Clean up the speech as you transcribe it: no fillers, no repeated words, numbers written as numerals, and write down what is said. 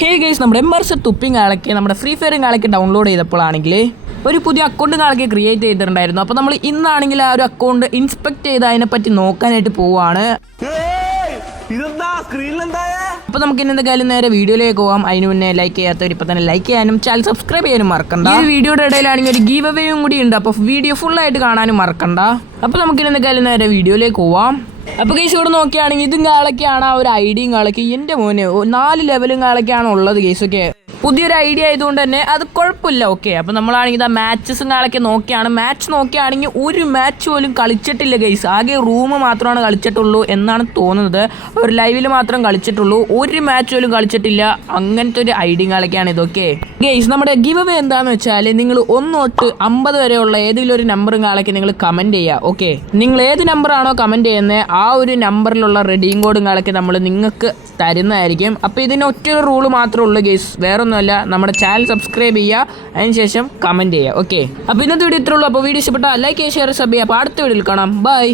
Hey guys, നമ്മുടെ എംബർസർ തുപ്പിങ് ആളൊക്കെ നമ്മുടെ ഫ്രീ ഫയറും ആളൊക്കെ ഡൗൺലോഡ് ചെയ്തപ്പോഴാണെങ്കിൽ ഒരു പുതിയ അക്കൗണ്ട് ആളൊക്കെ ക്രിയേറ്റ് ചെയ്തിട്ടുണ്ടായിരുന്നു. അപ്പോൾ നമ്മൾ ഇന്നാണെങ്കിൽ ആ ഒരു അക്കൗണ്ട് ഇൻസ്പെക്ട് ചെയ്ത് അതിനെപ്പറ്റി നോക്കാനായിട്ട് പോവാണ്. അപ്പോൾ നമുക്ക് ഇന്നത്തെ കാര്യം നേരെ വീഡിയോയിലേക്ക് പോകാം. അതിന് മുന്നേ ലൈക്ക് ചെയ്യാത്തവർ ഇപ്പോൾ തന്നെ ലൈക്ക് ചെയ്യാനും ചാനൽ സബ്സ്ക്രൈബ് ചെയ്യാനും മറക്കണ്ട. ഈ വീഡിയോയുടെ ഇടയിലാണെങ്കിൽ ഒരു ഗീവ് അവേയും കൂടി ഉണ്ട്. അപ്പോൾ വീഡിയോ ഫുള്ളായിട്ട് കാണാനും മറക്കണ്ട. അപ്പോൾ നമുക്ക് ഇന്നത്തെ കാര്യം നേരെ വീഡിയോയിലേക്ക് പോവാം. അപ്പോൾ ഗൈസ് ഇവിടെ നോക്കുകയാണെങ്കിൽ ഇതും കാളൊക്കെയാണ് ആ ഒരു ഐഡിയും കാളൊക്കെ. എൻ്റെ മോനെ 4 ലെവലും കാളൊക്കെയാണ് ഉള്ളത് ഗൈസൊക്കെ. പുതിയൊരു ഐഡിയ ആയതുകൊണ്ട് തന്നെ അത് കുഴപ്പമില്ല. ഓക്കെ, അപ്പോൾ നമ്മളാണെങ്കിൽ ഇതാ മാച്ചസും കാളൊക്കെ നോക്കിയാണ്. മാച്ച് നോക്കുകയാണെങ്കിൽ ഒരു മാച്ച് പോലും കളിച്ചിട്ടില്ല ഗൈസ്. ആകെ റൂം മാത്രമാണ് കളിച്ചിട്ടുള്ളൂ എന്നാണ് തോന്നുന്നത്. ഒരു ലൈവിൽ മാത്രം കളിച്ചിട്ടുള്ളൂ, ഒരു മാച്ച് പോലും കളിച്ചിട്ടില്ല. അങ്ങനത്തെ ഒരു ഐഡിയും കാളൊക്കെയാണ് ഇതൊക്കെ ഗൈസ്. നമ്മുടെ ഗിവ് അവേ എന്താണെന്ന് വെച്ചാൽ നിങ്ങൾ 1 തൊട്ട് 50 വരെയുള്ള ഏതെങ്കിലും ഒരു നമ്പറും കാളൊക്കെ നിങ്ങൾ കമൻറ്റ് ചെയ്യുക. ഓക്കെ, നിങ്ങൾ ഏത് നമ്പറാണോ കമൻറ്റ് ചെയ്യുന്നത് ആ ഒരു നമ്പറിലുള്ള റെഡീം കോഡും കാളൊക്കെ നമ്മൾ നിങ്ങൾക്ക് തരുന്നതായിരിക്കും. അപ്പോൾ ഇതിന് ഒറ്റൊരു റൂള് മാത്രമേ ഉള്ളൂ ഗൈസ്, വേറൊന്നുമല്ല. നമ്മുടെ ചാനൽ സബ്സ്ക്രൈബ് ചെയ്യുക, അതിനുശേഷം കമൻറ്റ് ചെയ്യുക. ഓക്കെ, അപ്പോൾ ഇന്നത്തെ വീഡിയോ ഇത്രയുള്ളൂ. അപ്പോൾ വീഡിയോ ഇഷ്ടപ്പെട്ടാൽ ലൈക്ക് ചെയ്യുക, ഷെയർ, സബ് ചെയ്യുക. അപ്പോൾ അടുത്ത വീഡിയോയിൽ കാണാം. ബൈ.